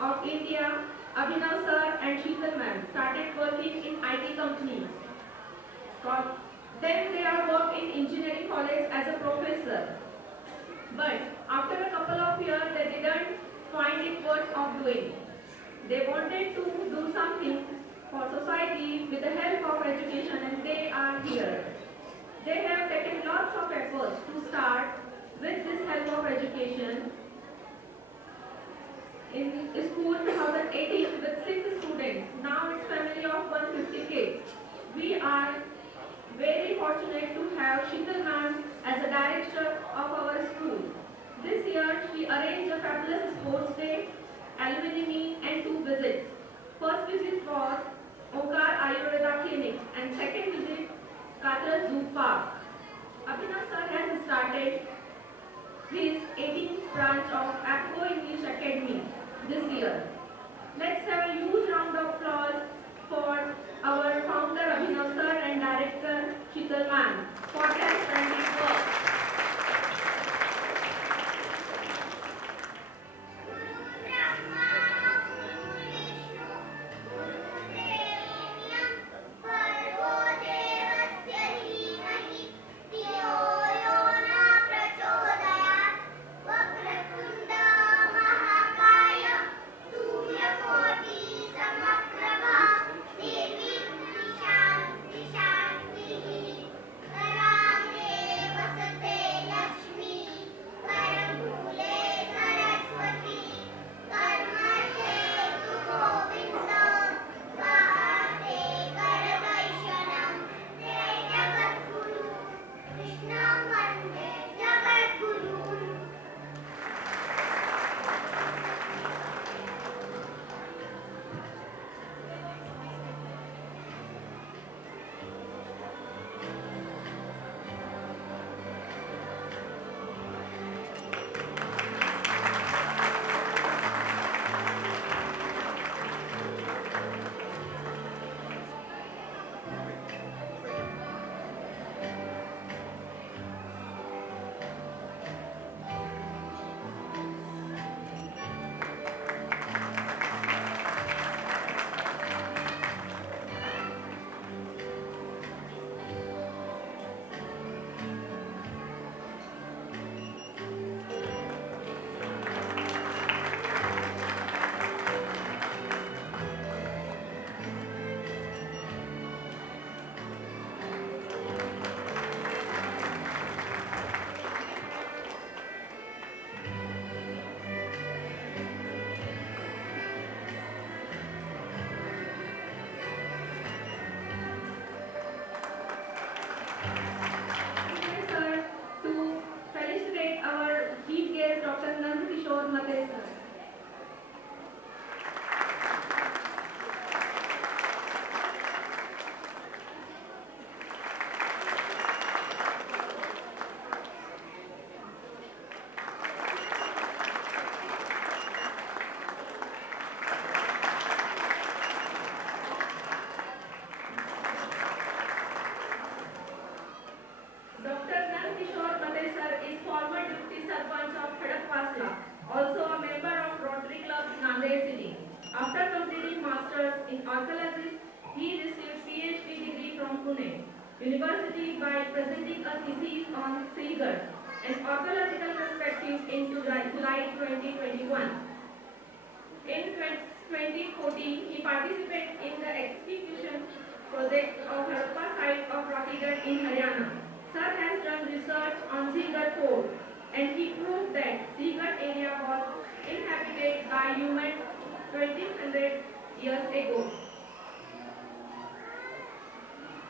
of India, Abhinav sir and Sheetal ma'am started working in IT companies. Then they are worked in engineering college as a professor. But after a couple of years, they didn't find it worth of doing. They wanted to do something for society with the help of education, and they are here. They have taken lots of efforts to start with this help of education in school 2018 with 6 students. Now it's family of 150 kids. We are very fortunate to have Sheetal ma'am as a director of our school. This year she arranged a fabulous sports day, alumni meet and 2 visits. First visit was Omkar Ayurveda Clinic and second visit Katra Zoo Park. Abhinav sir has started his 18th branch of APCO English Academy this year. Let's have a huge round of applause for our founder Abhinav sir and director Sheetal ma'am for their splendid work. Sir, to felicitate our chief guest, Dr. Nand Kishore Mate sir. Dr. Nand Kishore Mate sir is former deputy sarpanch of Khadakwasla, also a member of Rotary Club Nanded City. After completing masters in archaeology, he received PhD degree from Pune University by presenting a thesis on Seagull, an archaeological perspective in July 2021. In 2014, he participated in the execution project of Harappa site of Rottygarh in Haryana. Sir has done research on Seagull Fort and he proved that Seagull area was inhabited by humans 2000 years ago.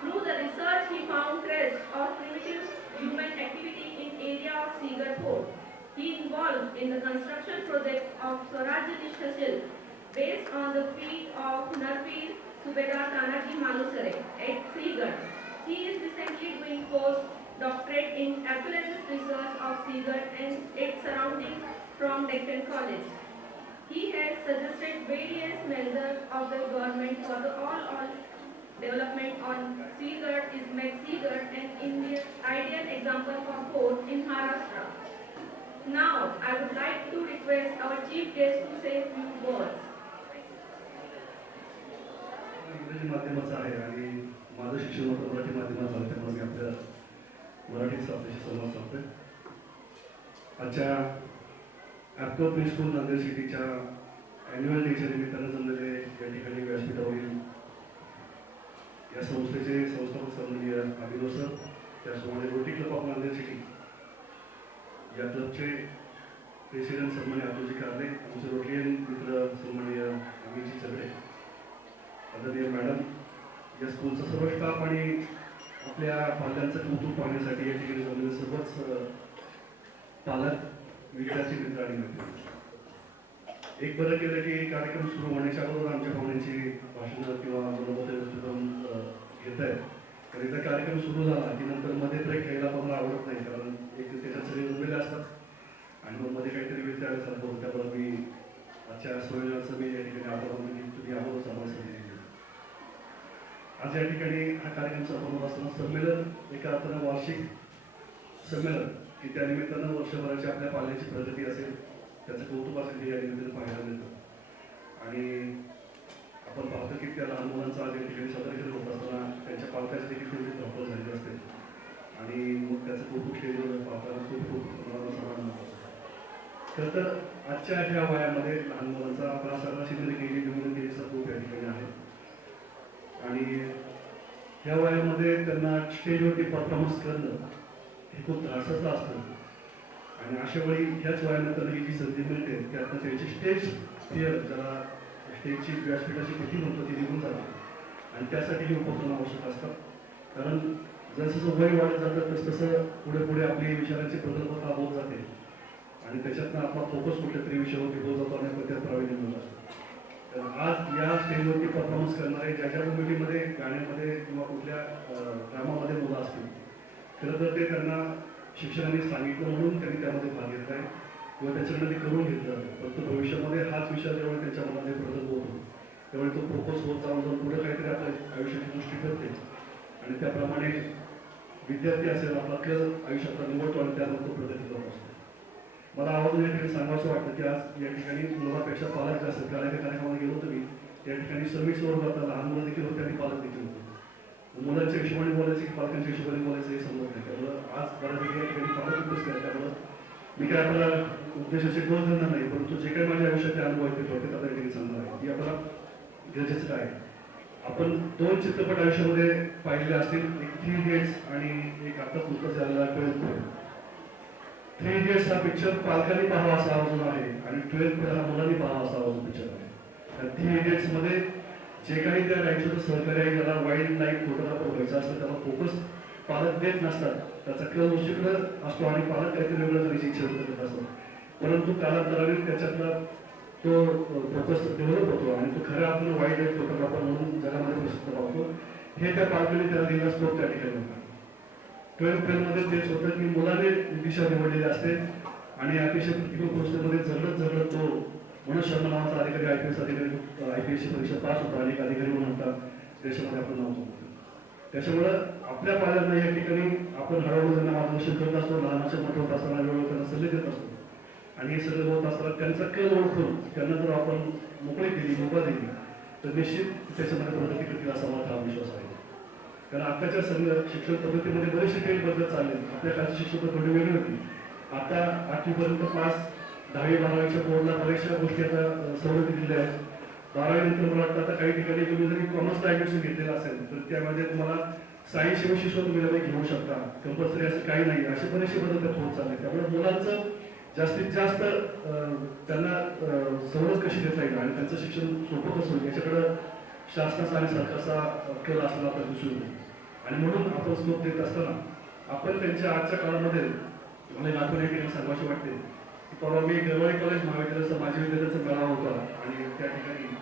Through the research, he found traces of primitive human activity in area of Seagull Fort. He involved in the construction project of Swarajya Nishta based on the feat of Narveer Subedar Tanaji Malusare at Seagull. He is recently doing postdoctorate in archaeologist research of Seagull and its surroundings from Deccan College. He has suggested various measures of the government for the all development on Seagull is made Seagull an Indian ideal example for port in Maharashtra. Now, I would like to request our chief guest to say a few words. इंग्रजी माध्यमाचं आहे आणि माझं शिक्षण होतं मराठी माध्यमाचं आहे, त्यामुळे मी आपल्या मराठीचा आपल्याशी संवाद साधतोय. आजच्या ॲप्को प्री स्कूल नांदेड सिटीच्या ॲन्युअल डेच्या निमित्तानं जमलेले या ठिकाणी व्यासपीठावरील या संस्थेचे संस्थापक सन्माननीय अभिनव सर, त्याचप्रमाणे rotary club of Nanded city या क्लबचे प्रेसिडेंट सन्माननीय अतुलजी कारले, आमचे रोटरियन मित्र सन्माननीय अमितजी चगडे, आदरणीय मॅडम, या स्कूलचा सर्व स्टाफ आणि आपल्या पाल्यांचं कौतुक पाहण्यासाठी या ठिकाणी जमलेले सर्वच पालक, विद्यार्थी मित्र आणि मैत्रिणी. एक बरं केलं की कार्यक्रम सुरू होण्याच्या अगोदर आमच्या पाहुण्यांची भाषणं किंवा मनोबल घेत आहेत. तर एकदा कार्यक्रम सुरू झाला की नंतर मध्ये ब्रेक घ्यायला मला आवडत नाही, कारण एक त्याच्यात सगळे उरलेले असतात आणि मग मध्ये काहीतरी विचारायसारखं होतं. त्यामुळे मी आजच्या संयोजनाचं मी या ठिकाणी आभार मानतो की तुम्ही अगोदर आम्हाला संधी दिली. आज या ठिकाणी हा कार्यक्रम संपन्न असताना संमेलन एका अर्थानं वार्षिक संमेलन की त्या निमित्तानं वर्षभराची आपल्या पाल्याची प्रगती असेल, त्याचं कौतुक असेल हे या निमित्तानं पाहायला मिळतं. आणि आपण पाहतो की त्या लहान मुलांचा आज या ठिकाणी सादरीकरण होत असताना त्यांच्या पालकाची देखील तेवढी धावपळ झालेली असते आणि मग त्याचं कौतुक स्टेजवर पाहताना खूप खूप मला समाधान होतं. खरं तर आजच्या ह्या वयामध्ये लहान मुलांचा आपण सर्वांशी केली निवडून केलीचा खूप या ठिकाणी आहे आणि या वयामध्ये त्यांना स्टेजवरती परफॉर्मन्स करणं हे खूप त्रासाचं असतं आणि अशा वेळी ह्याच वयानंतर ही जी संधी मिळते त्यातनं त्यांची स्टेज फिअर, ज्याला स्टेजची व्यासपीठाची भीती म्हणतो, ती निघून जाते आणि त्यासाठी हे उपक्रम आवश्यक असतात. कारण जसं वय वाढत जातं तसं पुढे पुढे आपली विचारांची प्रगल्भता होत जाते आणि त्याच्यातनं आपला फोकस कुठल्या तरी विषयावरती होत जातो आणि आपण त्यात प्रावीण्य मिळत असतो. तर आज या स्टेजवरती परफॉर्मन्स करणारे ज्या मुलीमध्ये गाण्यामध्ये किंवा कुठल्या ड्रामामध्ये मुलं असतील, खरं तर ते त्यांना शिक्षकांनी सांगितलं म्हणून त्यांनी त्यामध्ये भाग घेतला आहे किंवा त्याच्याकडे ते करून घेतलं. परंतु भविष्यामध्ये हाच विषय जेव्हा त्यांच्या मनामध्ये प्रगल्भ होतो त्यावेळी तो फोकस होत जाऊन जाऊन पुढे काहीतरी आपल्या आयुष्याची दृष्टी करते आणि त्याप्रमाणे विद्यार्थी असेल आपला कल आयुष्यातला निवडतो आणि त्यानंतर प्रगती करत असतो. मला आवाज या ठिकाणी सांगावं वाटतं की आज या ठिकाणी मुलापेक्षा पालक जास्त, कारण एका कार्यक्रमाला गेलो होतो मी, त्या ठिकाणी सर्व्हिस वर जाता लहान मुलं देखील होते आणि पालक देखील होते. मुलांच्या हिशोबाने बोलायचं की पालकांच्या हिशोबाने बोलायचं हे समजत नाही. त्यामुळे आज बऱ्यापैकी या ठिकाणी पालक उपस्थित आहेत. त्यामुळे मी काय आपल्याला उद्देशाचे डोस देणार नाही, परंतु जे काही माझ्या आयुष्याचे अनुभव आहेत ते थोडक्यात आता या ठिकाणी सांगणार आहे की आपल्याला गरजेचं काय. आपण 2 चित्रपट आयुष्यामध्ये पाहिलेले असतील, एक 3 इडियट्स आणि एक आता नुकताच झालेला 12th फेल. 3 इडियट्स हा पिक्चर पालकांनी पाहावा असा आवाज आहे आणि 12th फेल हा मुलांनी पाहावा असा आवाज पिक्चर आहे. त्या 3 इडियट्स मध्ये जे काही त्या रायचूरचं सहकार्य आहे, ज्याला वाईल्ड लाईफ फोटोग्राफर व्हायचं असतं, त्याला फोकस पालक देत नसतात. त्याचा कल दुसरीकडे असतो आणि पालक काहीतरी वेगळं करायची इच्छा करत असतात. परंतु कालांतराने त्याच्यातला तो फोकस डेव्हलप होतो आणि तो खऱ्या अर्थानं वाईल्ड लाईफ फोटोग्राफर म्हणून जगामध्ये प्रसिद्ध पावतो. हे त्या पालकांनी त्याला दिला स्कोप त्या ठिकाणी होता. 12th फेलमध्ये तेच होतं की मुलाने दिशा निवडलेली असते आणि अतिशय प्रतिकूल परिस्थितीमध्ये झगडत तो मनोज शर्मा नावाचा अधिकारी, IPS अधिकारी, IPSची परीक्षा पास होता आणि एक अधिकारी म्हणून आता देशामध्ये आपलं नाव होतं. त्याच्यामुळं आपल्या पाल्यांना या ठिकाणी आपण हळूहळू त्यांना मार्गदर्शन करत असतो, लहानाच्या मोठं होत असताना वेळोवेळी त्यांना सल्ले देत असतो आणि हे सगळं होत असताना त्यांचा कल ओळखून त्यांना जर आपण मोकळी दिली, मुभा दिली तर निश्चित त्याच्यामध्ये प्रगती करतील असा माझा हा विश्वास आहे. कारण आताच्या शिक्षण पद्धतीमध्ये बरेचसे काही बदल चालले. आपल्या काळची शिक्षण थोडी वेगळी होती. आता 8वीपर्यंत पास, 10वी-12वीच्या बोर्डला बऱ्याचशा गोष्टी आता सवलती दिल्या आहेत. 12वी नंतर मला वाटतं आता काही ठिकाणी तुम्ही जरी कॉमर्सला ॲडमिशन घेतलेलं असेल तर त्यामध्ये तुम्हाला सायन्सचे विषय तुम्ही घेऊ शकता, कंपल्सरी असं काही नाही. असे बरेचसे बदल त्यात होत चालले. त्यामुळे मुलांचं जास्तीत जास्त त्यांना सवलत कशी देता येईल आणि त्यांचं शिक्षण सोपं कसं होईल याच्याकडं शासनाचा आणि सरकारचा कल असला तर दिसून येईल. आणि म्हणून आपण स्कोप देत असताना आपण त्यांच्या आजच्या काळामध्ये मला आठवण या ठिकाणी सांगायची वाटते की परवा मी गरवाडी कॉलेज महाविद्यालयाचा माजी विद्यार्थ्याचा मेळावा होता आणि त्या ठिकाणी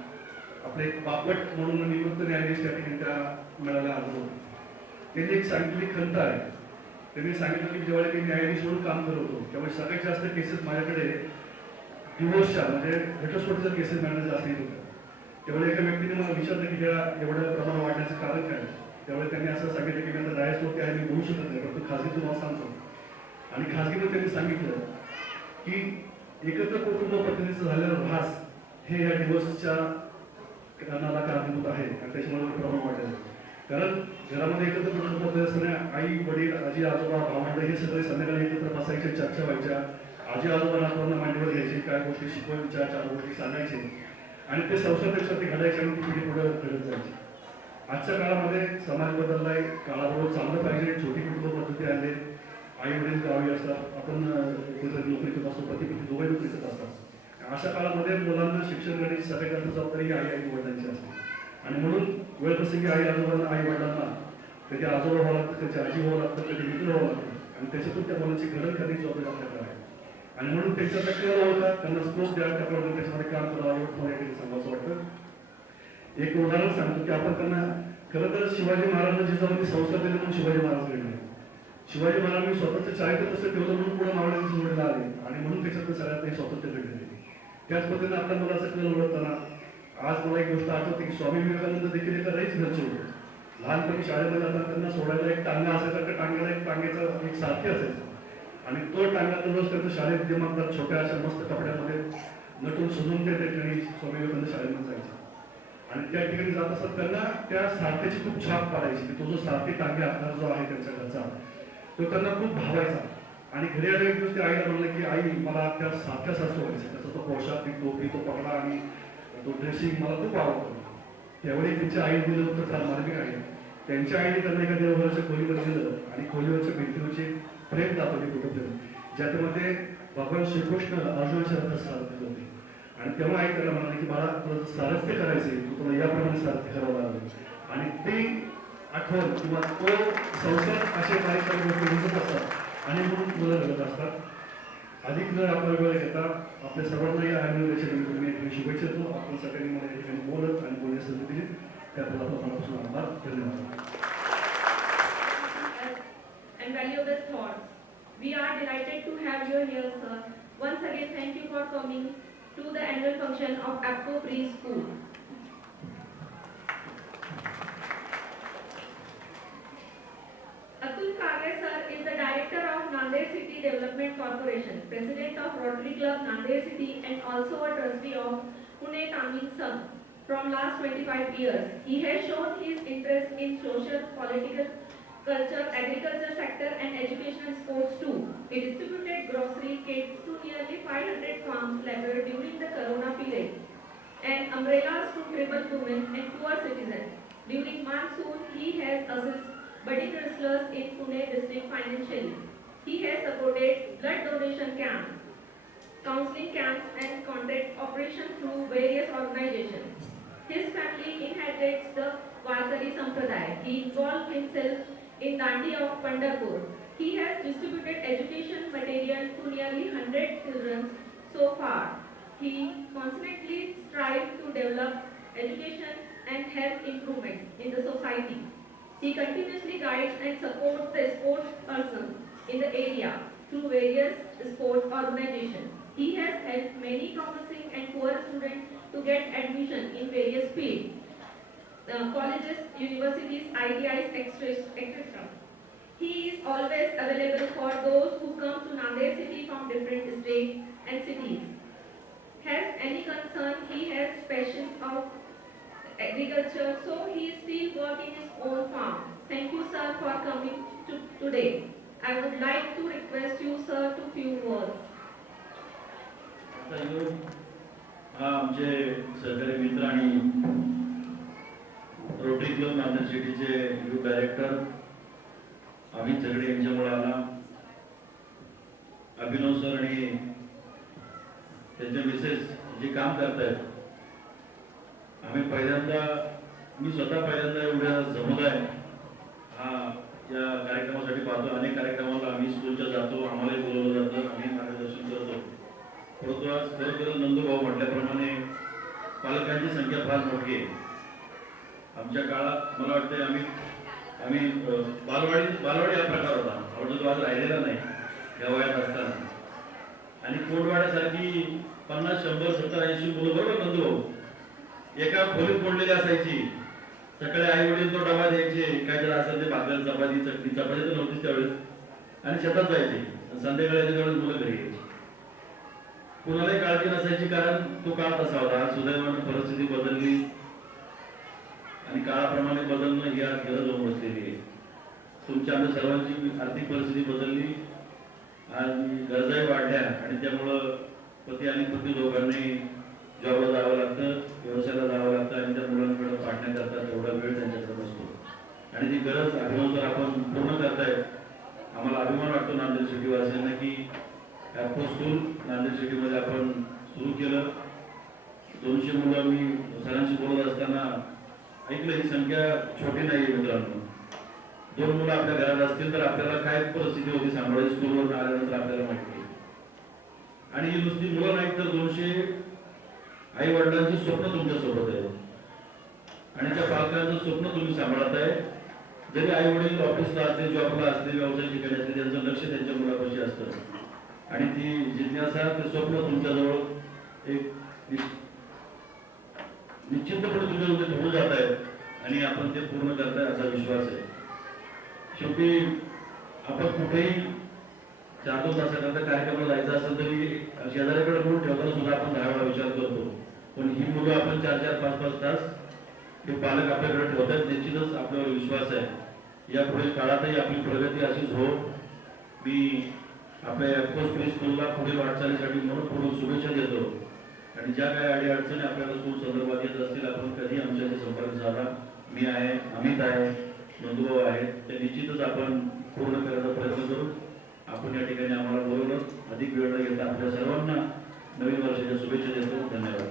आपले एक बापट म्हणून निवृत्त न्यायाधीश त्या ठिकाणी त्या मेळाव्याला हजर होते. त्यांनी एक सांगितलेली खंत आहे. त्यांनी सांगितलं की जेव्हा मी न्यायाधीश म्हणून काम करत होतो त्यामुळे सगळ्यात जास्त केसेस माझ्याकडे डिवोर्सच्या म्हणजे घटस्फोटीच्या केसेस मिळण्याचं जास्त येत होतं. त्यावेळी एका व्यक्तीने मला विचारलं की त्या एवढं प्रमाण वाढण्याचं कारण काय. त्यावेळी त्यांनी असं सांगितलं की मी आता डायसवरती आहे, मी बोलू शकत नाही, परंतु खाजगी तुम्हाला सांगतो. आणि खाजगीनं त्यांनी सांगितलं की एकत्र कुटुंब पद्धतीचं झालेलं ऱ्हास हे या दिवसच्या कारणाला कारणीभूत आहे आणि त्याच्यामुळे प्रमाण वाढलेलं आहे. कारण घरामध्ये एकत्र कुटुंब पद्धती असताना आई वडील आजी आजोबा भावंड हे सगळे संध्याकाळी एकत्र बसायचे, चर्चा व्हायच्या, आजी आजोबांना आपण मांडीवर घ्यायचे, काय गोष्टी शिकवायच्या, 4 गोष्टी सांगायचे आणि ते संसारापेक्षा ते घडायचे आणि ती पिढी पुढे घडत जायची. आजच्या काळामध्ये समाज बदललाय, काळाबरोबर चांगलं पाहिजे, छोटी कुटुंब पद्धती आले, आई वडील गावी असतात, आपण नोकरी करत असतो, पती पती दोघे नोकरी करत असतात. अशा काळामध्ये मुलांना शिक्षण देण्याची सगळ्यात जास्त जबाबदारी आई वडिलांची असते आणि म्हणून वेळ प्रसंगी आई आजोबांना आई वडिलांना कधी आजोबा व्हावं लागतं, कधी आजी व्हावं लागतं, कधी मित्र व्हावं लागतं आणि त्याच्यातून त्या मुलांची घडण करण्याची जबाबदारी आपल्याकडे आहे. आणि म्हणून त्यांच्या टक्केला होता त्यांना स्कोप द्या, त्याप्रमाणे त्याच्यामध्ये काम करावं एवढं मला काही सांगायचं वाटतं. एक उदाहरण सांगतो की आपण त्यांना खरं तर शिवाजी महाराजांना जिजाऊंनी संस्कार दिले म्हणून शिवाजी महाराज घडले. शिवाजी महाराजांनी स्वतःचं चारित्र्य तसं ठेवलं म्हणून पुढे मावळ्यांची जोडीला आले आणि म्हणून त्याच्यातून सगळ्यात काही स्वातंत्र्य घडले. त्याच पद्धतीने आपल्या मुलाचा कल ओळखताना आज मला एक गोष्ट आठवते की स्वामी विवेकानंद देखील एका रईस घरचे होते. लहानपणी शाळेमध्ये जाताना त्यांना सोडायला एक टांगा असायचा, त्या टांग्याला एक टांग्याचा एक सारथी असायचा आणि तो टांगा रोज त्यांचं शाळेत दिमागदार छोट्या अशा मस्त कपड्यामध्ये नटून सजून त्या ठिकाणी स्वामी विवेकानंद शाळेमध्ये जायचे आणि त्या ठिकाणी जात असतात त्यांना त्या सारथ्याची खूप छाप पाडायची की तो जो सारथी टांगे आकार जो आहे त्यांच्या घरचा तो त्यांना खूप भावायचा. आणि घरी आल्या एक दिवस ते आईला म्हणलं की आई मला त्या सारख्यासारखं व्हायचं, त्याचा तो पोशाख, ती टोपी, तो पगडा आणि तो ड्रेसिंग मला खूप आवडतो. त्यावेळी त्यांच्या आईने दिलं होतं फार मार्मिक आहे. त्यांच्या आईने त्यांना एका देवघराच्या खोलीवर दिलं आणि खोलीवरच्या भिंतीवरचे प्रेम दाखवले कुठं ज्याच्यामध्ये भगवान श्रीकृष्ण अर्जुनाच्या रथात सारथी होते आणि तेव्हा आई त्याला म्हणाले की मला तुला सारथ्य करायचे, तुला याप्रमाणे सारथ्य करावं लागेल आणि ती आठवण किंवा तो संसार असे काही काही गोष्टी दिसत असतात आणि म्हणून मुलं घडत असतात. अधिक जर आपला वेळ घेता आपल्या सर्वांना या आयुर्वेदाच्या निमित्ताने शुभेच्छा देतो. आपण सगळ्यांनी मला या ठिकाणी बोलत आणि बोलण्यास संधी दिली त्याबद्दल आपला मनापासून आभार. धन्यवाद. And valuable thoughts. We are delighted to have you here, sir. Once again, thank you for coming to the annual function of APCO Preschool. Atul Kagre sir is the director of Nanded City Development Corporation, president of Rotary Club Nanded City and also a trustee of Pune Tamil Sangh from last 25 years. He has shown his interest in social, political, culture, agriculture sector and education and sports too. He distributed grocery kits to nearly 500 farms labor during the Corona period and umbrellas to crippled women and poor citizens. During monsoon, he has assisted budding wrestlers in Pune district financially. He has supported blood donation camps, counseling camps and contact operations through various organizations. His family inherits the Varkari Sampradaya. He involved himself in Dandi of Pandharpur. He has distributed education material to nearly 100 children so far. He constantly strives to develop education and health improvements in the society. He continuously guides and supports the sports persons in the area through various sports organizations. He has helped many promising and poor students to get admission in various fields, colleges, universities, ITIs, etc. He is always available for those who come to Nanded City from different states and cities. Has any concern, he has passion of agriculture, so he is still working his own farm. Thank you, sir, for coming today. I would like to request you, sir, to few words. आमचे सहकारी मित्र आणि Rotary Club Nanded सिटीचे youth director Amit Zagade यांच्यामुळे आला. अभिनव sir आणि त्यांचे Mrs जे काम करतायत, आम्ही पहिल्यांदा मी स्वतः पहिल्यांदा एवढ्या समुदाय हा या कार्यक्रमासाठी पाहतो. अनेक कार्यक्रमाला आम्ही स्कूलच्या जातो, आम्हालाही बोलवलं जातं, आम्ही मार्गदर्शन करतो. परंतु आज खरोखर नंदूभाऊ म्हटल्याप्रमाणे पालकांची संख्या फार मोठी आहे. आमच्या काळात मला वाटतं आम्ही बालवाडी हा प्रकार होता, आवडतो तो आज राहिलेला नाही या वयात असताना. आणि कोंडवाड्यासारखी 50, 100, 70, 80 मुलं बरोबर नंदूभाऊ एका खोलीत कोंडलेली असायची. सकाळी आई वडील तो डबा द्यायचे, काय जर असेल ते भाकर चपाती चटणी, चपाती तर नव्हतीच त्यावेळेस, आणि शेतात जायचे. संध्याकाळी त्यावेळेस मुलं घरी यायची. कुणालाही काळजी नसायची, कारण तो काळ तसा होता. आज सुदैवाने परिस्थिती बदलली आणि काळाप्रमाणे बदलणं ही आज गरज होऊन बसलेली आहे. तुमच्या आमच्या सर्वांची आर्थिक परिस्थिती बदलली आणि गरजाही वाढल्या आणि त्यामुळं पती आणि पत्नी दोघांनी जॉबला जावं लागतं, व्यवसायाला जावं लागतं आणि त्या मुलांकडे पाहण्याकरता तेवढा वेळ त्यांच्याकडे नसतो आणि ती गरज अभिनव आपण पूर्ण करताय. आम्हाला अभिमान वाटतो नांदेड सिटी वासियांना की ॲप्को स्कूल नांदेड सिटीमध्ये आपण सुरू केलं. 200 मुलं, मी सरांशी बोलत असताना ऐकलं, ही संख्या छोटी नाही आहे मित्रांनो. 2 मुलं आपल्या घरात असतील तर आपल्याला काय परिस्थिती होती सांभाळायची स्कूलवर आल्यानंतर आपल्याला माहिती आहे. आणि ही नुसती मुलं नाहीत तर 200 आई वडिलांची स्वप्न तुमच्या सोबत आहे आणि त्या पालकांचं स्वप्न तुम्ही सांभाळत आहे. जरी आई वडील ऑफिसला असले, जॉबला असले, व्यवसाय ठिकाणी असले, त्यांचं लक्ष त्यांच्या मुलापाशी असतं आणि ती जिज्ञासा, ते स्वप्न तुमच्याजवळ एक निश्चितपणे तुमच्याजवळ ठेवून जात आहे आणि आपण ते पूर्ण करताय असा विश्वास आहे. शेवटी आपण कुठेही 4-2 तासाकरता कार्यक्रमाला जायचं असेल तरी शेजाऱ्याकडे म्हणून ठेवताना सुद्धा आपण 10 वेळा विचार करतो. पण ही मुलं आपण 4-4, 5-5 तास हे पालक आपल्याकडे ठेवतात, निश्चितच आपल्यावर विश्वास आहे. यापुढे काळातही आपली प्रगती अशीच हो. मी आपल्या ॲप्को स्कूलला पुढील वाटचालीसाठी मनपूर्वक शुभेच्छा देतो आणि ज्या काही अडीअडचणी आपल्याला स्कूल संदर्भात येत असतील, आपण कधी आमच्याशी संपर्क साधा. मी आहे, अमित आहे, नंदूभाऊ आहेत, ते निश्चितच आपण पूर्ण करण्याचा प्रयत्न करू. आपण या ठिकाणी आम्हाला बोलवलं, अधिक वेळ न घेता आपल्या सर्वांना नवीन वर्षाच्या शुभेच्छा देतो. धन्यवाद.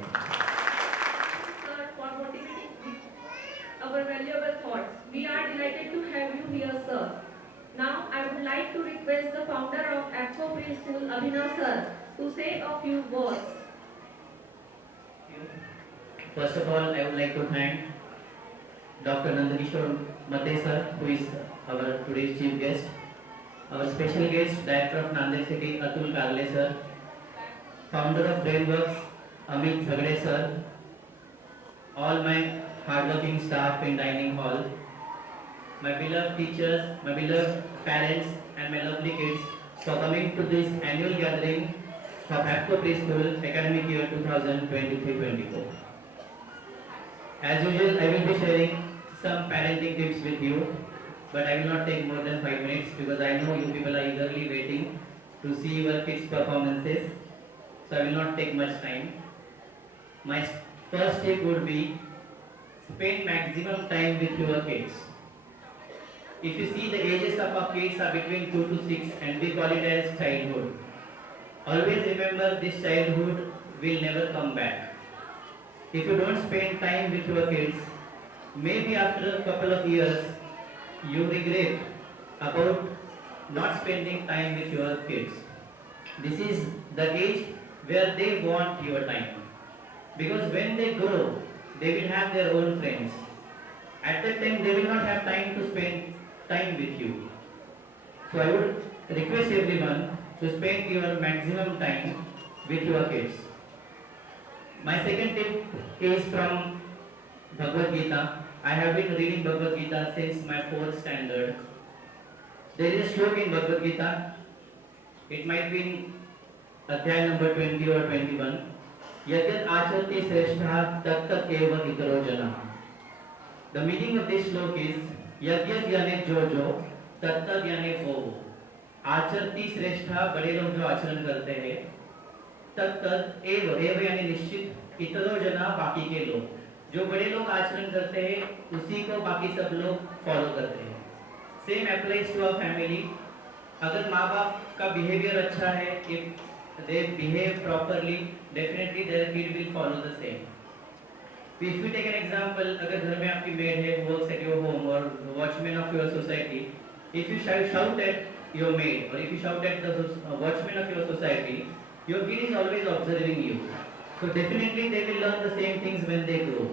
Sir, for motivating our valuable thoughts. We are delighted to have you here, sir. Now, I would like to request the founder of Epco Preschool, Abhinav sir, to say a few words. First of all, I would like to thank Dr. Nandakishore Mate sir, who is our today's chief guest. Our special guest, Director of Nanded City, Atul Kagle sir. Founder of Brainworks, Amit Zagade sir. All my hardworking staff in dining hall. My beloved teachers, my beloved parents, and my lovely kids for coming to this annual gathering of Epco Preschool academic year 2023-24. As usual, I will be sharing some parenting tips with you, but I will not take more than 5 minutes because I know you people are eagerly waiting to see your kids' performances, so I will not take much time. My first tip would be spend maximum time with your kids. If you see, the ages of our kids are between 2 to 6 and we call it as childhood. Always remember, this childhood will never come back. If you don't spend time with your kids, maybe after a couple of years, you regret about not spending time with your kids. This is the age where they want your time. Because when they grow, they will have their own friends. At that time, they will not have time to spend time with you. So I would request everyone to spend your maximum time with your kids. My second tip is from Bhagavad Gita. I have been reading Bhagavad Gita since my 4th standard. There is a shloka in Bhagavad Gita. It might be in Adhyay number 20 or 21. Yadyat acharti shrestha tat tat eva itaro janah. The meaning of this shloka is यज्ञ यानी जो जो तत्त यानी वो आचरती श्रेष्ठा, बड़े लोग जो आचरण करते हैं, तत्त एव एव यानी निश्चित, इतरो जना बाकी के लोग, जो बड़े लोग आचरण करते हैं उसी को बाकी सब लोग फॉलो करते हैं. Same applies to a family. अगर माँ बाप का बिहेवियर अच्छा है, if they behave properly, definitely their kid will follow the same. If you take an example, अगर घर में आपकी maid है who works at your home or watchman of your society, if you shout at your maid or if you shout at the watchman of your society, your kid is always observing you. So definitely they will learn the same things when they grow.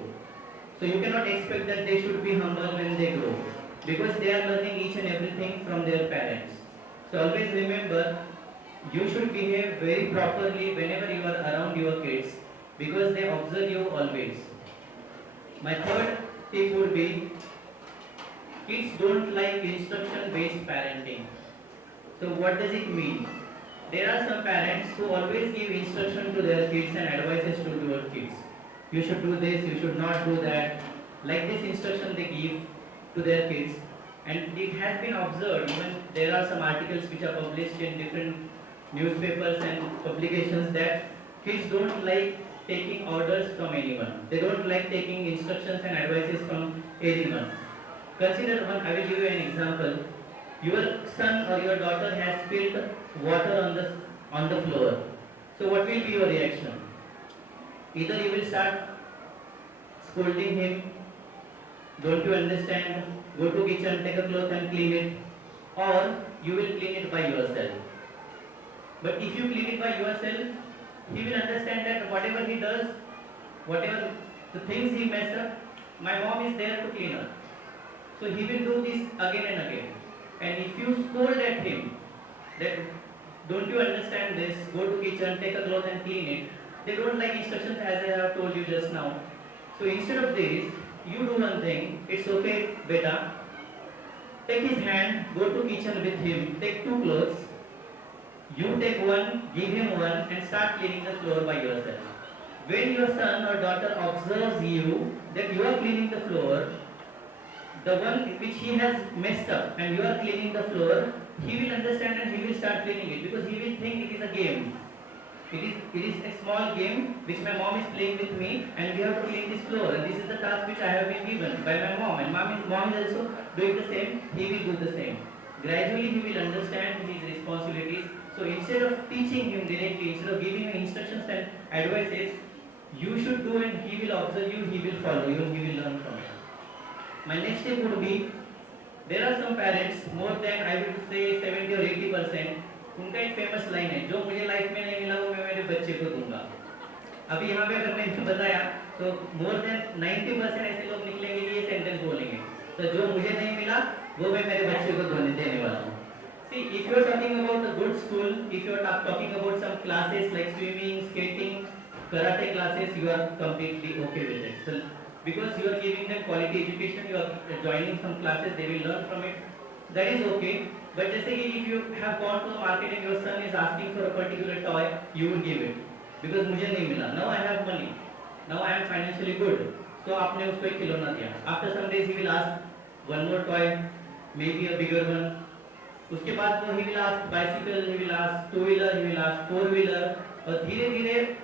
So you cannot expect that they should be humble when they grow, because they are learning each and everything from their parents. So always remember, you should behave very properly whenever you are around your kids, because they observe you always. My third tip would be, kids don't like instruction based parenting. So what does it mean? there are some parents who always give instruction to their kids and advices to their kids. You should do this, you should not do that. Like this instruction they give to their kids. And it has been observed, even there are some articles which are published in different newspapers and publications, that kids don't like taking orders from anyone. They don't like taking instructions and advices from anyone. Consider one, I will give you an example. Your son or your daughter has spilled water on the floor. So what will be your reaction? Either you will start scolding him, don't you understand, go to kitchen, take a cloth and clean it, or you will clean it by yourself. But if you clean it by yourself, he will understand that whatever he does, whatever the things he messed up, my mom is there to clean up. So he will do this again and again. And if you scold at him, that don't you understand this, go to kitchen, take a cloth and clean it, they don't like instructions as I have told you just now. So instead of this, you do one thing, it's okay, beta, take his hand, go to kitchen with him, take two clothes, you take one, give him one and start cleaning the floor by yourself. When your son or daughter observes you that you are cleaning the floor, the one which he has messed up and you are cleaning the floor, he will understand and he will start cleaning it because he will think it is a game. It is a small game which my mom is playing with me and we have to clean this floor and this is the task which I have been given by my mom and mom is also doing the same, he will do the same. Gradually he will understand his responsibilities. So instead of teaching him directly, instead of giving him instructions and advices, you should do and he will observe you, he will follow you, he will learn from you. My next step would be, there are some parents, more than I would say 70 or 80%, उनका एक famous line है, जो मुझे life में नहीं मिला वो मैं मेरे बच्चे को दूंगा. अभी यहाँ पे अगर मैंने बताया तो more than 90% ऐसे लोग निकलेंगे कि ये सेंटेंस बोलेंगे. तो जो मुझे नहीं मिला वो मैं मेरे बच्चे को देने वाला हूँ. See, if you are talking about a good school, if you are talking about some classes like swimming, skating, karate classes, you are completely okay with it. So, because you are giving them quality education, you are joining some classes, they will learn from it. That is okay. But just like if you have gone to the market and your son is asking for a particular toy, you will give it. Because मुझे नहीं मिला. Now I have money. Now I am financially good. So आपने उसको एक खिलौना दिया. After some days he will ask one more toy, maybe a bigger one. उसके बाद वो he will ask bicycle, he will ask two-wheeler, he will ask four-wheeler. और धीरे-धीरे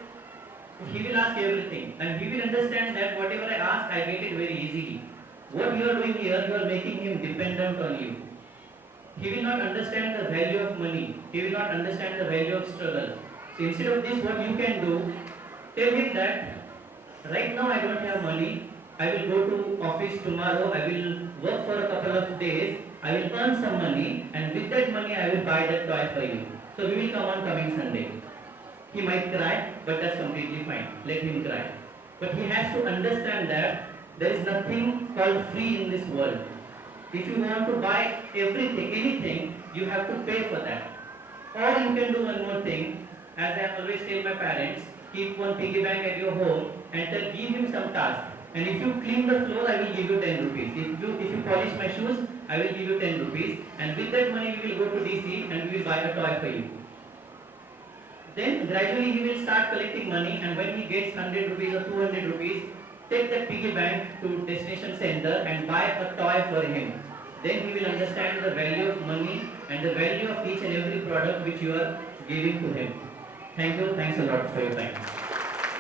he will ask everything and he will understand that whatever I ask, I get it very easily. What you are doing here, you are making him dependent on you. He will not understand the value of money. He will not understand the value of struggle. So instead of this, what you can do, tell him that right now I don't have money. I will go to office tomorrow. I will work for a couple of days. I will earn some money and with that money I will buy that toy for you. So we will come on coming Sunday. He might cry, but that's completely fine. Let him cry. But he has to understand that there is nothing called free in this world. If you want to buy everything, anything, you have to pay for that. Or you can do one more thing, as I always tell my parents, keep one piggy bank at your home and give him some task. And if you clean the floor, I will give you 10 rupees. If you polish my shoes, I will give you 10 rupees. And with that money, we will go to DC and we will buy a toy for you. Then gradually he will start collecting money and when he gets 100 rupees or 200 rupees, take that piggy bank to destination center and buy a toy for him. Then he will understand the value of money and the value of each and every product which you are giving to him. Thank you. Thanks a lot for your time.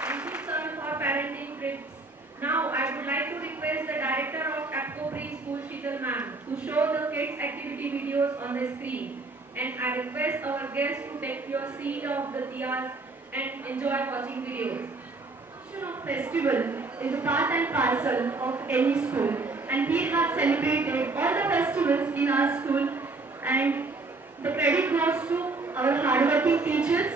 Thank you, sir, for parenting tips. Now, I would like to request the director of Tapco Preschool, Sheetal ma'am, to show the kids' activity videos on the screen. And I request our guests to take your seat of the diyas and enjoy watching videos. Of festival is a part and parcel of any school, and we have celebrated all the festivals in our school, and the credit goes to our hardworking teachers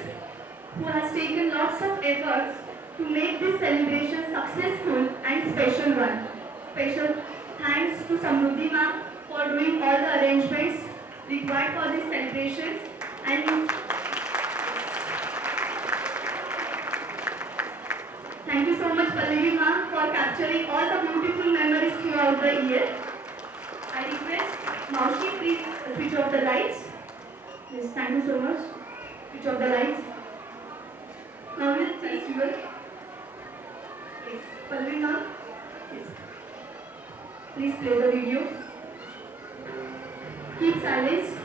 who has taken lots of efforts to make this celebration successful and special one. Special thanks to Samruddhi ma'am for doing all the arrangements required for these celebrations, and thank you so much Pallavi ma'am for capturing all the beautiful memories throughout the year. I request Maushi please switch off the lights. Yes, thank you so much. Switch off the lights. Now we'll festival. Yes. Pallavi ma'am. Yes. Please play the video. Keep silence.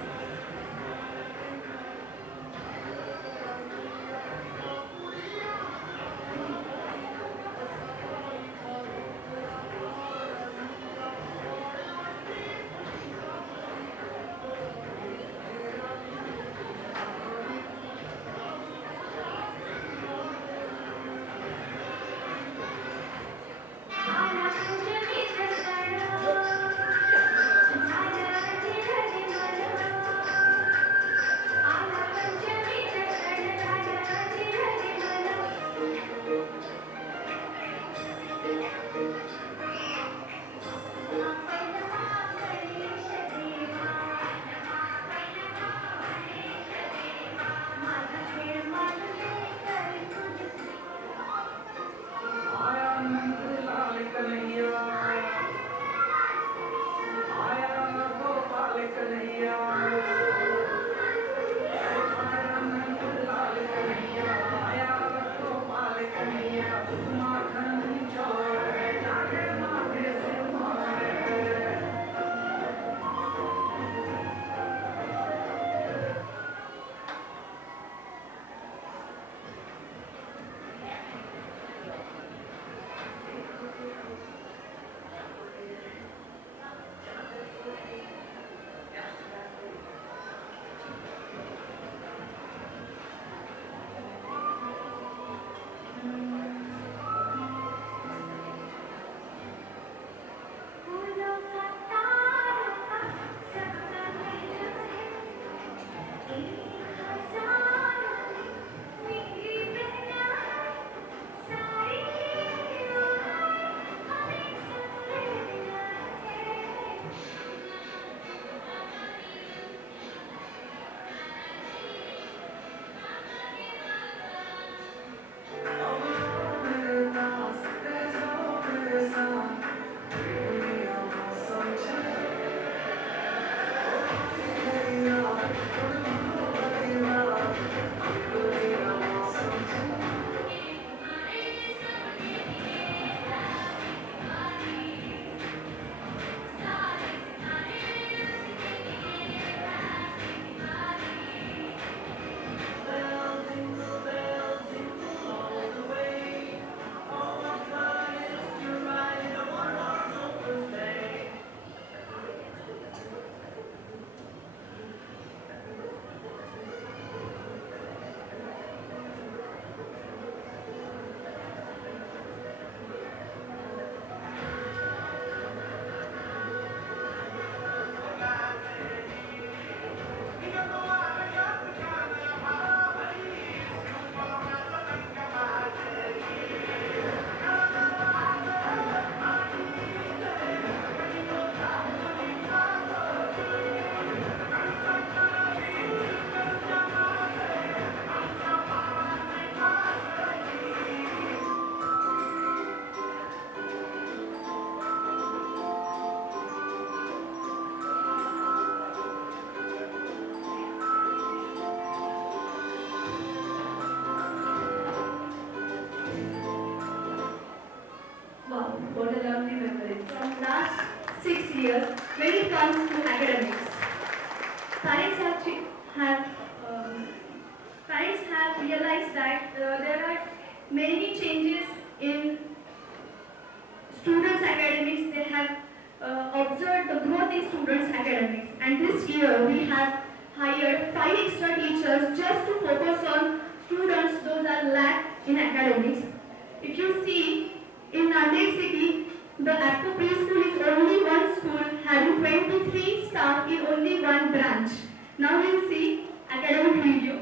Wow, what a lovely memory. From last 6 years, when it comes to academics, parents have parents have realized that there are many changes in students' academics. They have observed the growth in students' academics, and this year we have hired 5 extra teachers just to focus on students those are lack in academics. If you see, in Nanded city, the Apto preschool is only one school having 23 staff in only one branch. Now we'll see academic video.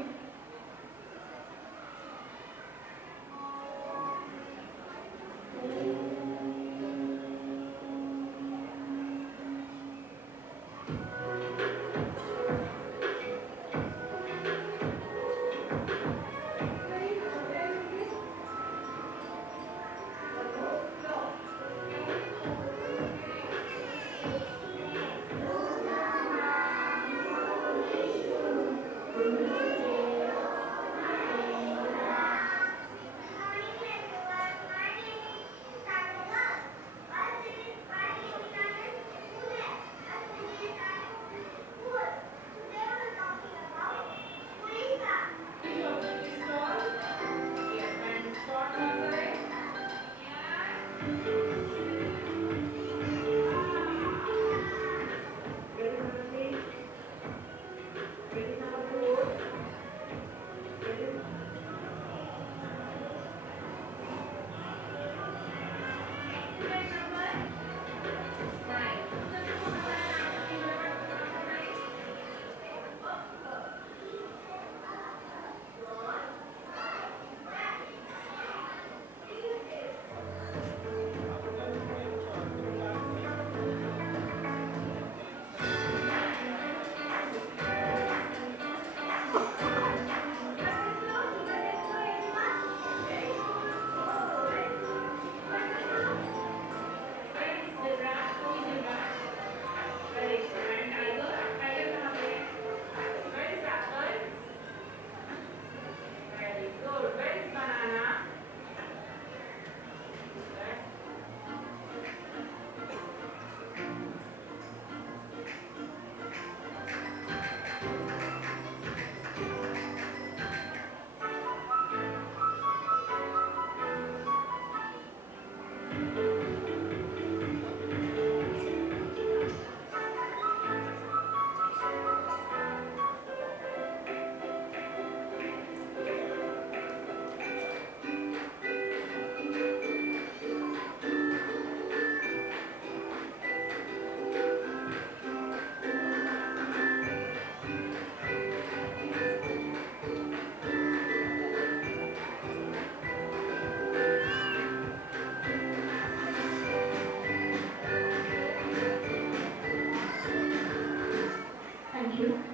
Thank you.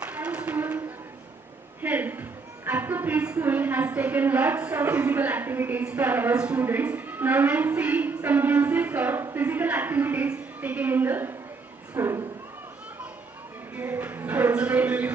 Thanks to health, Apco Preschool has taken lots of physical activities for our students. Now we'll see some glimpses of physical activities taken in the school. Sports day.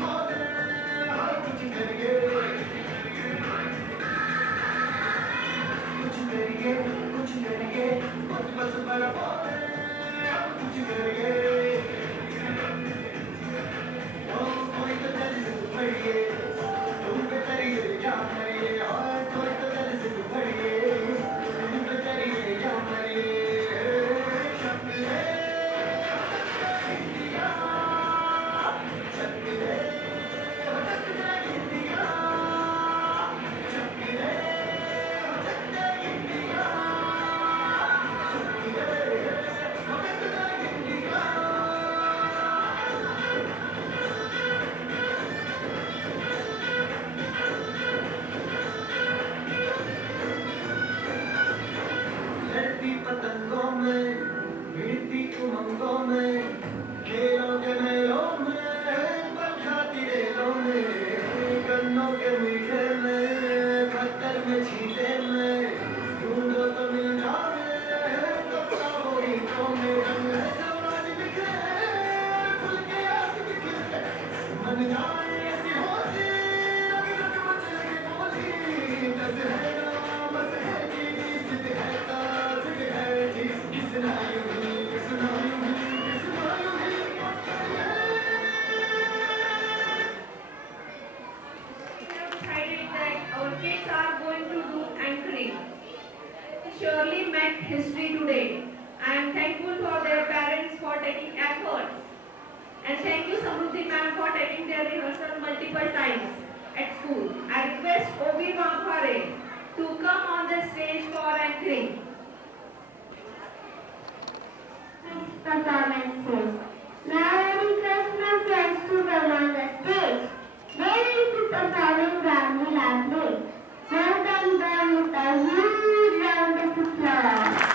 लड़ती पतंगों में गिरती उमंगों में खेलों के मेलों में बरसाती रेलों में गन्नों के मीठे में पत्थर में छींटे में ढूंढो तो मिल जाए कपड़ा वो ईंटों में रंग है समाज बिखरे खुल के आज बिखरे मन जाए ऐसी होती रग रग मचले बोली दस है ना बस है जी सिद्ध है ताज़ है जी किसना यूं ही किसना यूं ही किसना यूं ही We have decided that our kids are going to do anchoring. Surely met history today. I am thankful for their parents for taking efforts. And thank you Samruddhi ma'am for taking their rehearsal multiple times at school. I request Obi Wangkhare to come on the stage for anchoring. Performances. Now I request my friends to come on the stage. They will be performing Gandhi Lovely. Welcome them with a huge round of applause.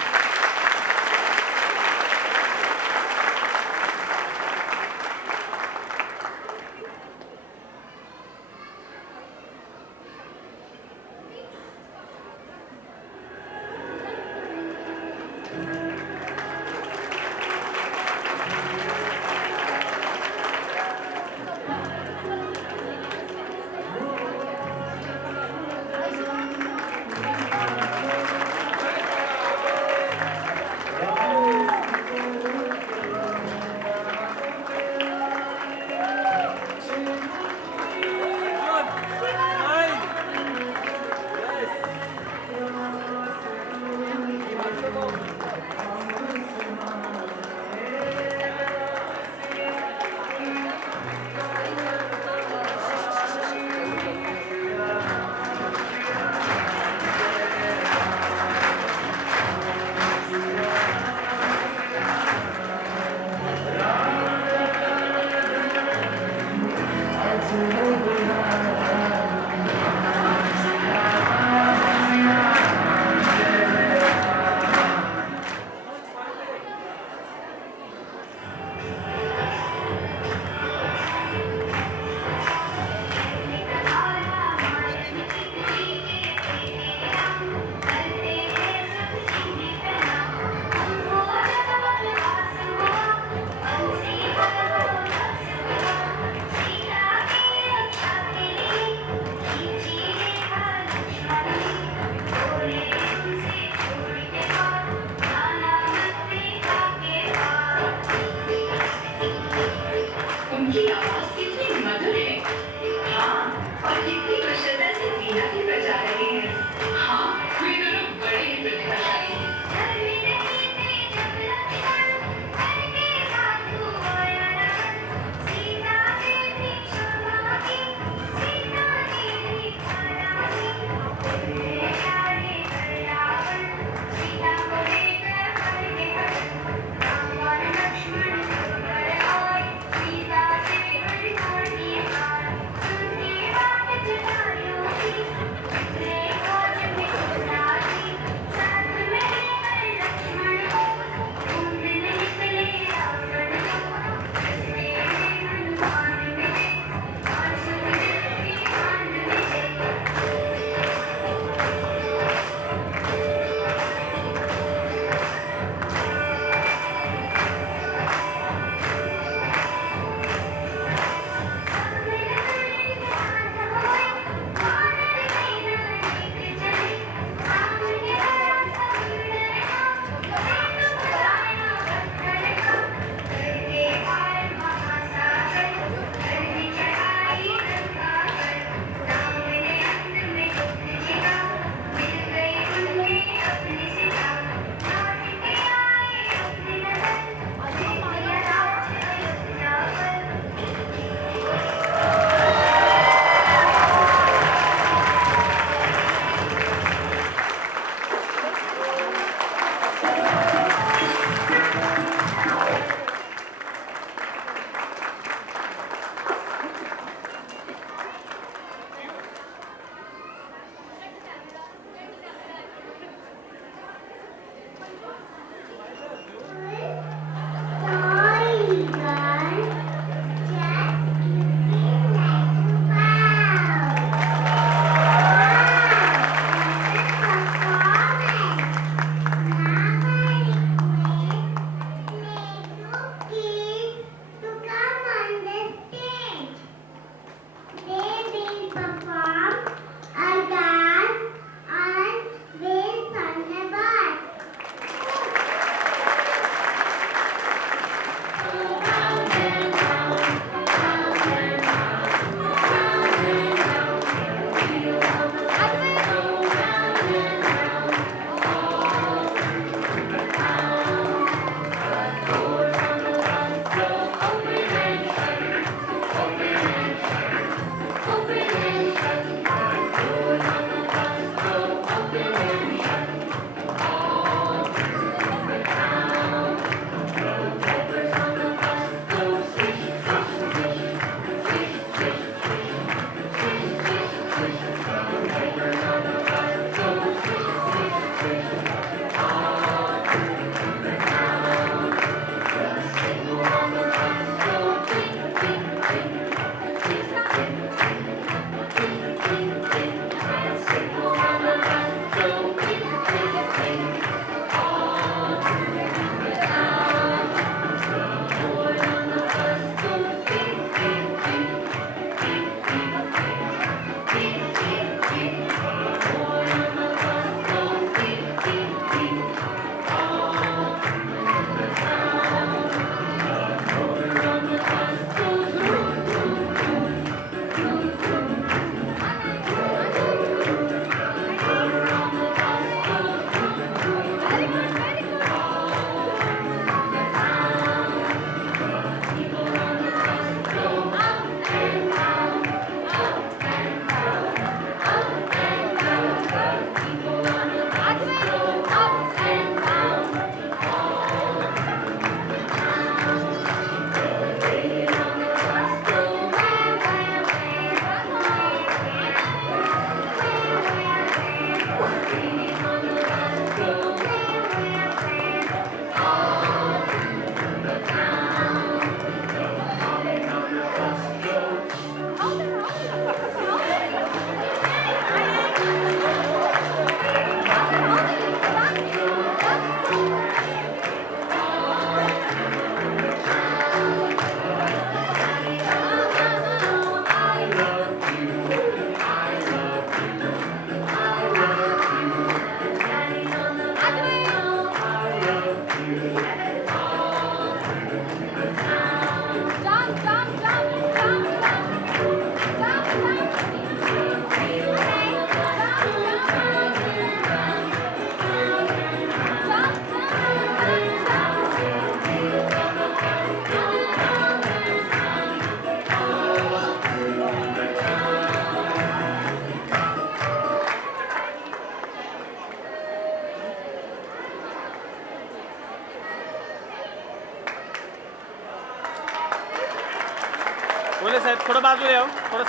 बोले साहेब थोडं बाजूला या हो. थोडं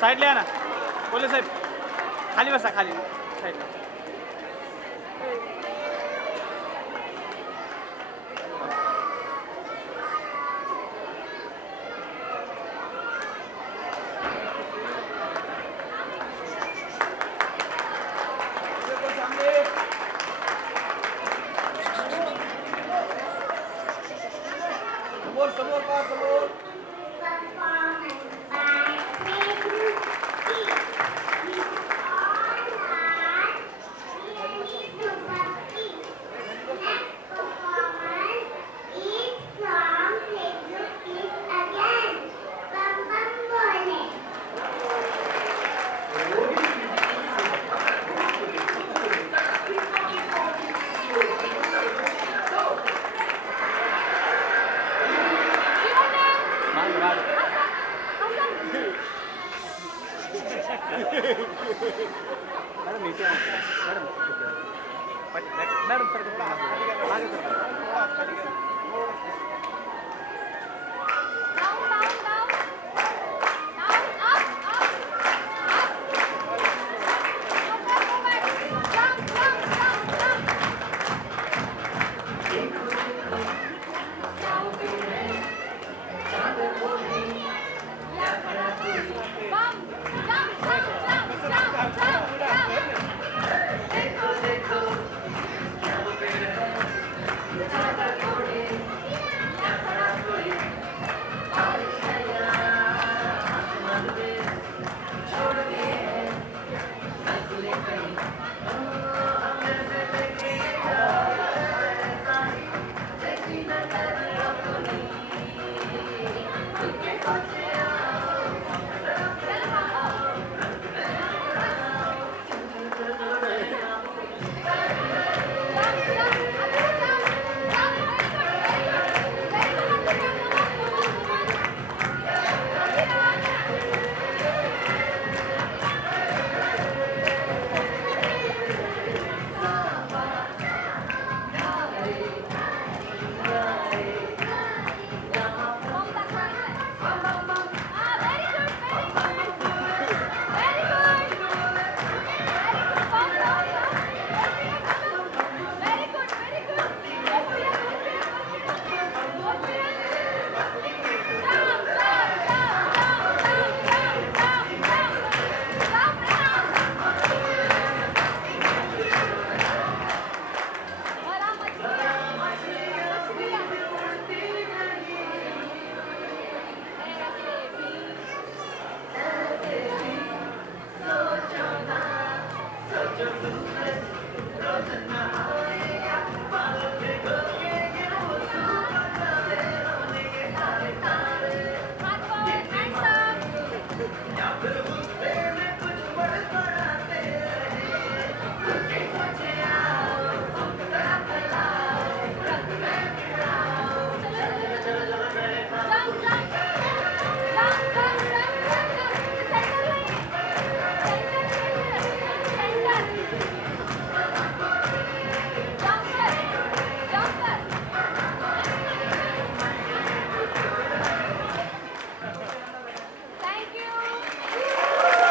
साईडला या ना. बोले साहेब खाली बसा, खाली साईडला. मॅडम इथे मॅडम मॅडम सर फिर गुस्से में कुछ बड़बड़ाते रहे। सोचे आओ, जरा फैलाओ, रंग में मिलाओ। चलो चलो चलो मेरे साथ। Thank you.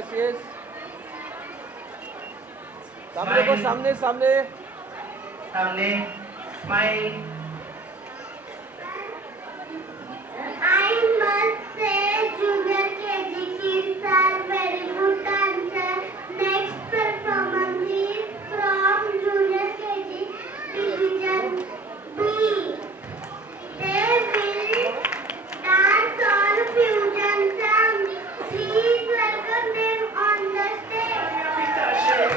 यस यस सामने को सामने सामने सामने smile I must say junior KG kids are very good dancer. Next performance is from junior KG division B. They will dance all fusion songs. Please welcome them on the stage.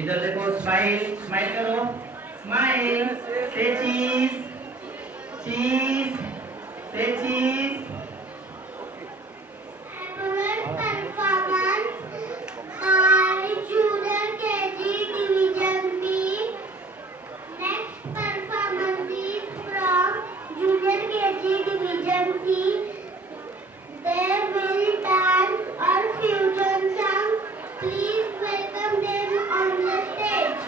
इधर देखो smile smile करो smile से चीज चीज से चीज Excellent performance by junior KG division B. Next performance is from junior KG division C. They will dance or fusion songs. Please welcome them on the stage.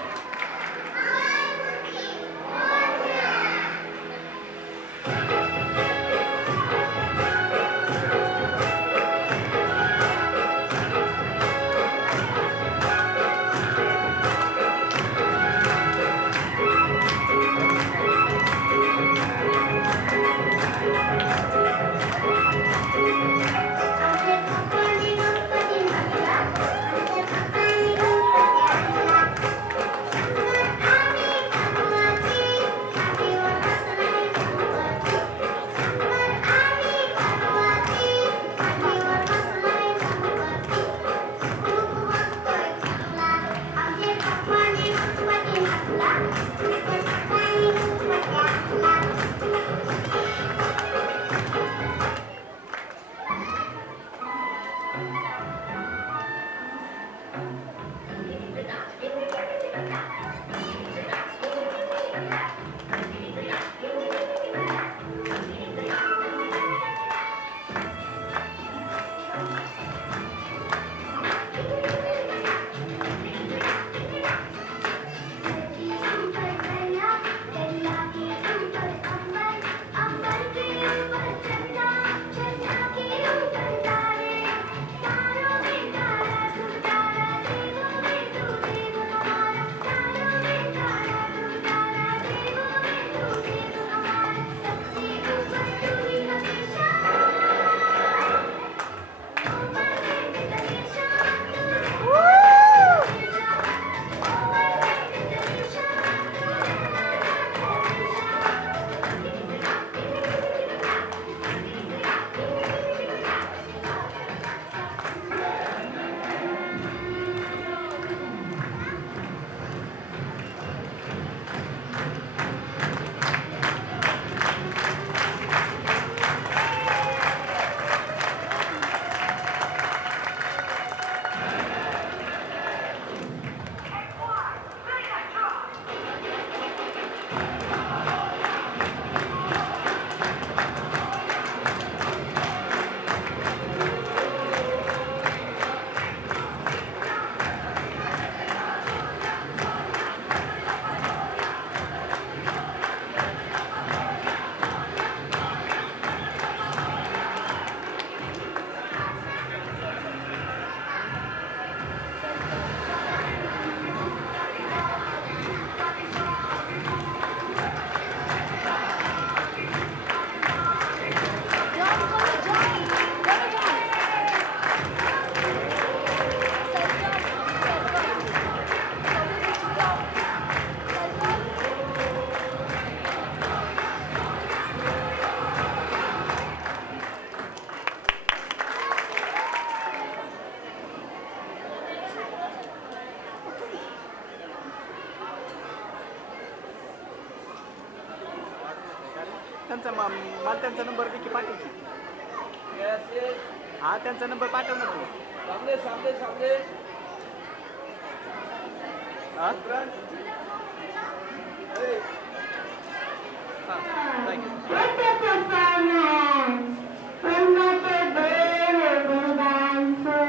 त्यांचा मला त्यांचा नंबर देखील पाठव. यस यस हा त्यांचा नंबर पाठव ना तू. सामने सामने सामने हा Hey. हा thank you. What a performance! One not a bearable dancer.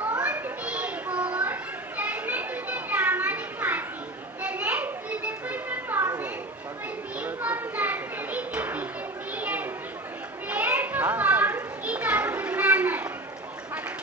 Don't be bored. Tell me to the dramatic party. The next beautiful performance will be from nursery division B and C. They perform in a good manner. Happy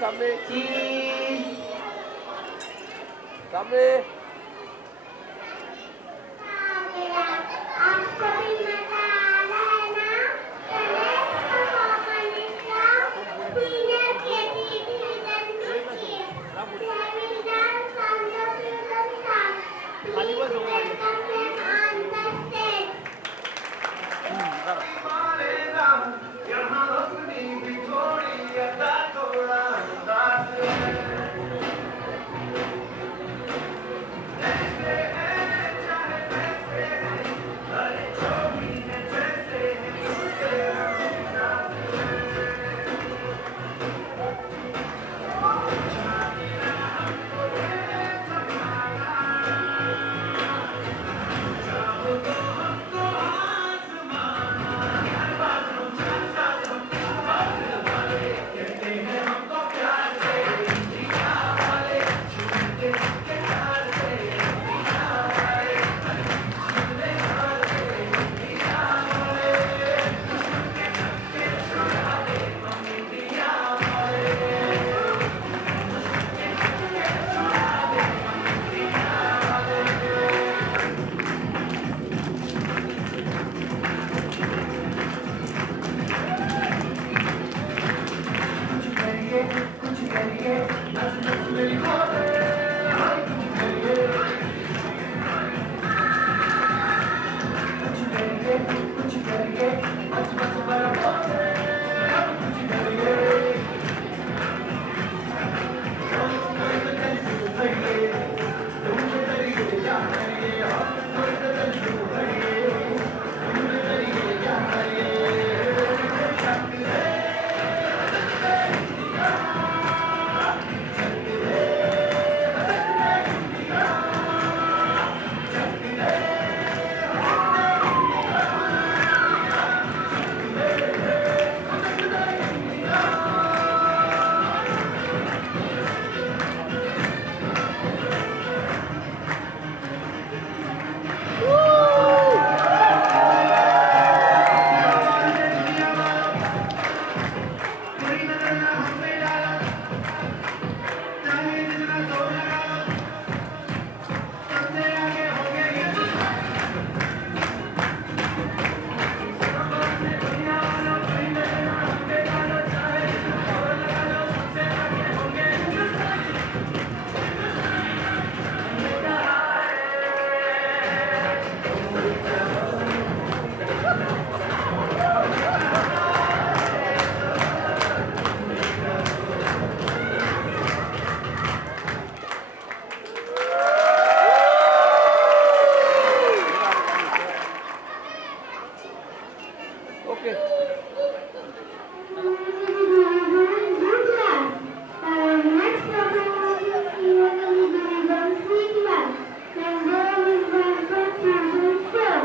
सामने cheese. सामने आपको भी मजा आ रहा है ना? Senior KG division chief. They will dance on the freedom song. Please welcome them on the stage. मानेगा यहाँ अपनी भी थोड़ी अदा थोड़ा अंदाज है ऐसे है चाहे वैसे है अरे जो भी है जैसे है उसे अंदाज चाहो तो हमको आसमाना हर बात हम चाहते हैं कहते हैं हमको प्यार से जीना वाले छूटे के प्यार से जीना वाले छूने वाले जीना वाले छूटे के छुड़ा दे हम इंडिया वाले छूटे के छुड़ा दे हम इंडिया वाले कुछ करिए बस बस मेरी खबर कुछ करिए बस बस मेरा खबर कुछ करिए कोई तो कल से करिए तुम तो करिए क्या करिए कोई तो कल से करिए तुम तो करिए क्या करिए शक्ति है कोई नजर ना हम पे डालो चाहे जितना जोर लगा लो सबसे आगे हो गया ये से दुनिया वालों कोई नजर ना हम पे डालो चाहे जितना जोर लगा लो सबसे आगे हो गया okay Our next performance is Sivakali Division C1. The girl is one for children's show.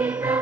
Gita